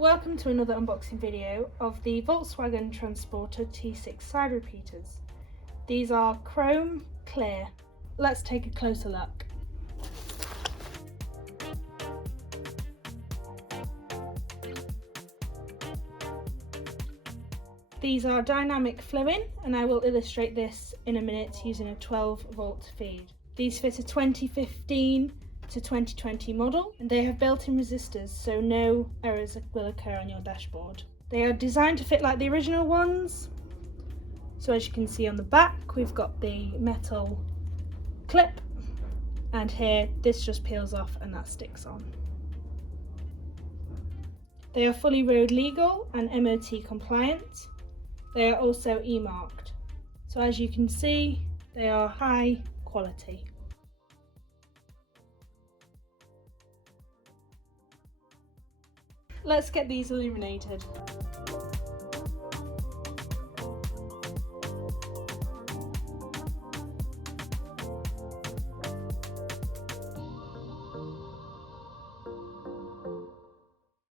Welcome to another unboxing video of the Volkswagen Transporter T6 side repeaters. These are chrome clear. Let's take a closer look. These are dynamic flowing, and I will illustrate this in a minute using a 12-volt feed. These fit a 2015 to 2020 model, and they have built-in resistors, so no errors will occur on your dashboard. They are designed to fit like the original ones. So as you can see on the back, we've got the metal clip, and here this just peels off and that sticks on. They are fully road legal and MOT compliant. They are also E-marked. So as you can see, they are high quality. Let's get these illuminated.